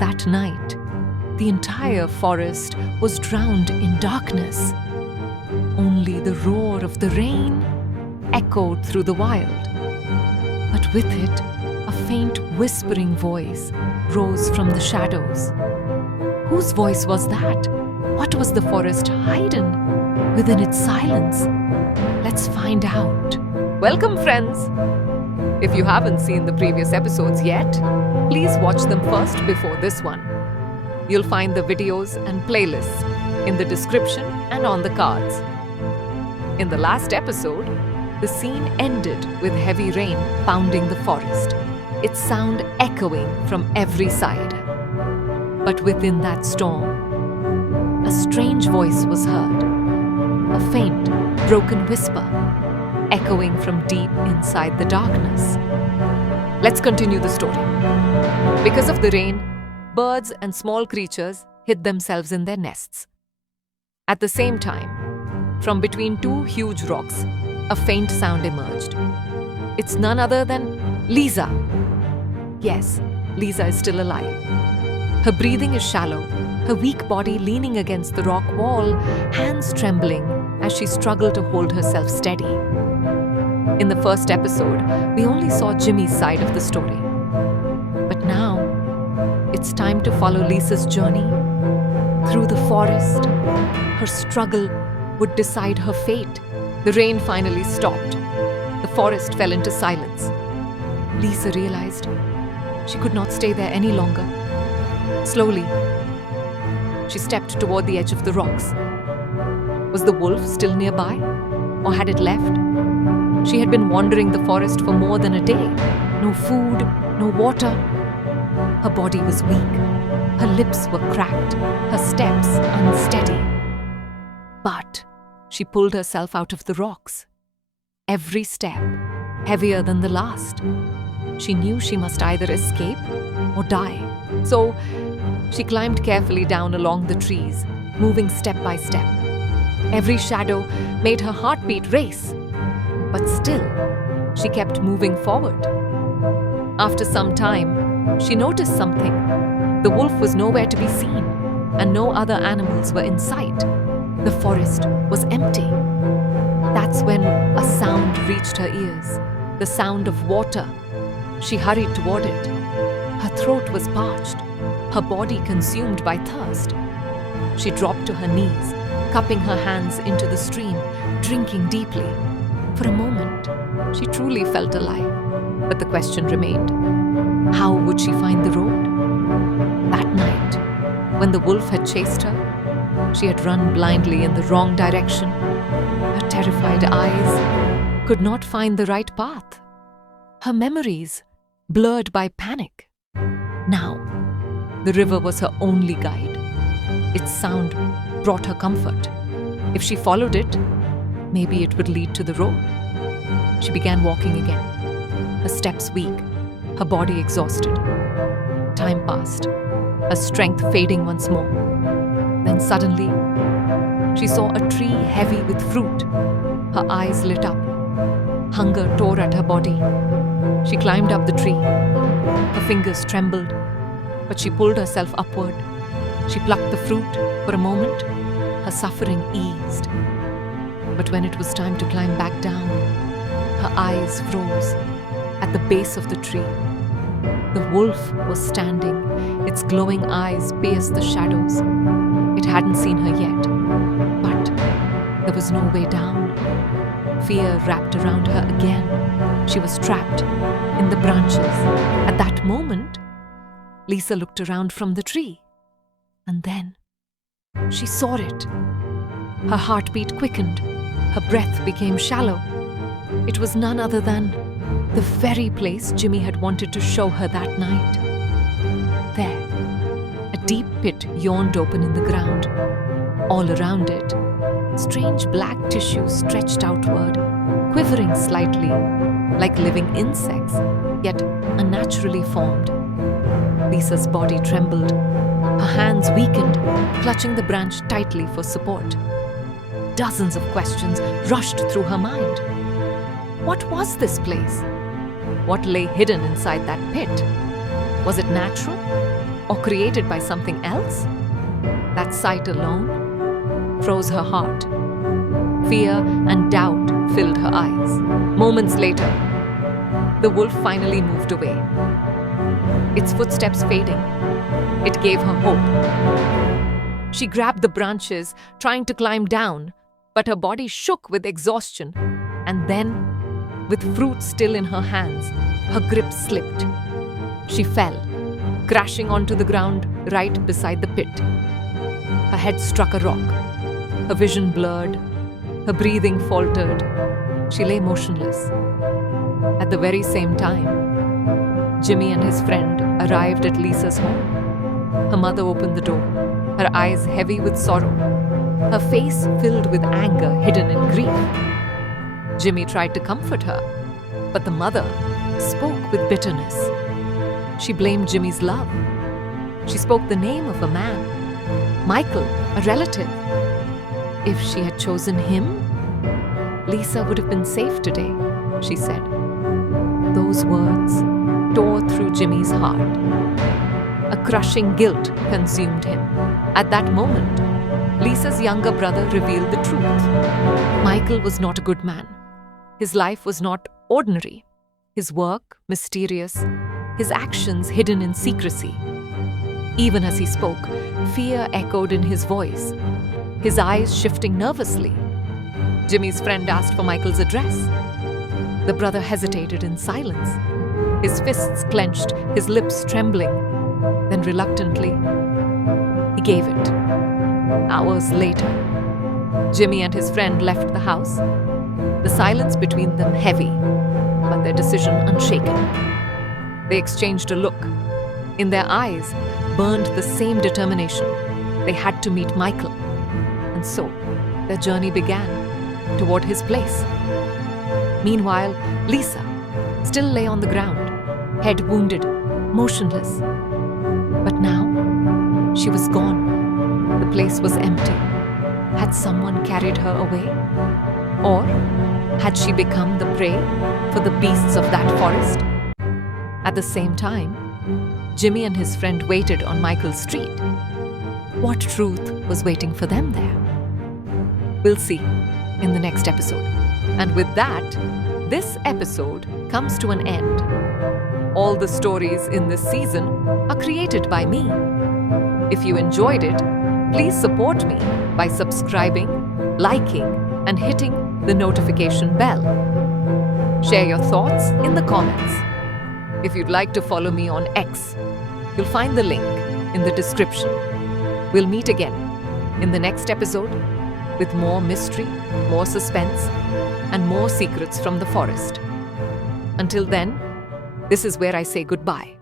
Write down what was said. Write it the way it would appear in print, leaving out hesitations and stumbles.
That night, the entire forest was drowned in darkness. Only the roar of the rain echoed through the wild. But with it, a faint whispering voice rose from the shadows. Whose voice was that? What was the forest hiding within its silence? Let's find out. Welcome, friends! If you haven't seen the previous episodes yet, please watch them first before this one. You'll find the videos and playlists in the description and on the cards. In the last episode, the scene ended with heavy rain pounding the forest, its sound echoing from every side. But within that storm, a strange voice was heard, a faint, broken whisper, echoing from deep inside the darkness. Let's continue the story. Because of the rain, birds and small creatures hid themselves in their nests. At the same time, from between two huge rocks, a faint sound emerged. It's none other than Lisa. Yes, Lisa is still alive. Her breathing is shallow, her weak body leaning against the rock wall, hands trembling as she struggled to hold herself steady. In the first episode, we only saw Jimmy's side of the story. But now, it's time to follow Lisa's journey through the forest. Her struggle would decide her fate. The rain finally stopped. The forest fell into silence. Lisa realized she could not stay there any longer. Slowly, she stepped toward the edge of the rocks. Was the wolf still nearby, or had it left? She had been wandering the forest for more than a day. No food, no water. Her body was weak. Her lips were cracked, her steps unsteady. But she pulled herself out of the rocks. Every step heavier than the last. She knew she must either escape or die. So she climbed carefully down along the trees, moving step by step. Every shadow made her heartbeat race. But still, she kept moving forward. After some time, she noticed something. The wolf was nowhere to be seen, and no other animals were in sight. The forest was empty. That's when a sound reached her ears, the sound of water. She hurried toward it. Her throat was parched, her body consumed by thirst. She dropped to her knees, cupping her hands into the stream, drinking deeply. For a moment, she truly felt alive, but the question remained. How would she find the road? That night, when the wolf had chased her, she had run blindly in the wrong direction. Her terrified eyes could not find the right path. Her memories blurred by panic. Now, the river was her only guide. Its sound brought her comfort. If she followed it, maybe it would lead to the road. She began walking again, her steps weak, her body exhausted. Time passed, her strength fading once more. Then suddenly, she saw a tree heavy with fruit. Her eyes lit up. Hunger tore at her body. She climbed up the tree. Her fingers trembled, but she pulled herself upward. She plucked the fruit. For a moment, her suffering eased. But when it was time to climb back down, her eyes froze. At the base of the tree, the wolf was standing. Its glowing eyes pierced the shadows. It hadn't seen her yet, but there was no way down. Fear wrapped around her again. She was trapped in the branches. At that moment, Lisa looked around from the tree. And then she saw it. Her heartbeat quickened. Her breath became shallow. It was none other than the very place Jimmy had wanted to show her that night. There, a deep pit yawned open in the ground. All around it, strange black tissue stretched outward, quivering slightly, like living insects, yet unnaturally formed. Lisa's body trembled. Her hands weakened, clutching the branch tightly for support. Dozens of questions rushed through her mind. What was this place? What lay hidden inside that pit? Was it natural? or created by something else? That sight alone froze her heart. Fear and doubt filled her eyes. Moments later, the wolf finally moved away, its footsteps fading. It gave her hope. She grabbed the branches, trying to climb down, but her body shook with exhaustion. And then, with fruit still in her hands, her grip slipped. She fell, crashing onto the ground right beside the pit. Her head struck a rock. Her vision blurred. Her breathing faltered. She lay motionless. At the very same time, Jimmy and his friend arrived at Lisa's home. Her mother opened the door, her eyes heavy with sorrow, her face filled with anger hidden in grief. Jimmy tried to comfort her, but the mother spoke with bitterness. She blamed Jimmy's love. She spoke the name of a man, Michael, a relative. If she had chosen him, Lisa would have been safe today, she said. Those words tore through Jimmy's heart. A crushing guilt consumed him. At that moment, Lisa's younger brother revealed the truth. Michael was not a good man. His life was not ordinary. His work mysterious, his actions hidden in secrecy. Even as he spoke, fear echoed in his voice, his eyes shifting nervously. Jimmy's friend asked for Michael's address. The brother hesitated in silence, his fists clenched, his lips trembling. Then reluctantly, he gave it. Hours later, Jimmy and his friend left the house, the silence between them heavy, but their decision unshaken. They exchanged a look. In their eyes burned the same determination. They had to meet Michael. And so, their journey began toward his place. Meanwhile, Lisa still lay on the ground, head wounded, motionless. But now, she was gone. The place was empty. Had someone carried her away? Or had she become the prey for the beasts of that forest? At the same time, Jimmy and his friend waited on Michael's street. What truth was waiting for them there? We'll see in the next episode. And with that, this episode comes to an end. All the stories in this season are created by me. If you enjoyed it, please support me by subscribing, liking, and hitting the notification bell. Share your thoughts in the comments. If you'd like to follow me on X, you'll find the link in the description. We'll meet again in the next episode with more mystery, more suspense, and more secrets from the forest. Until then, this is where I say goodbye.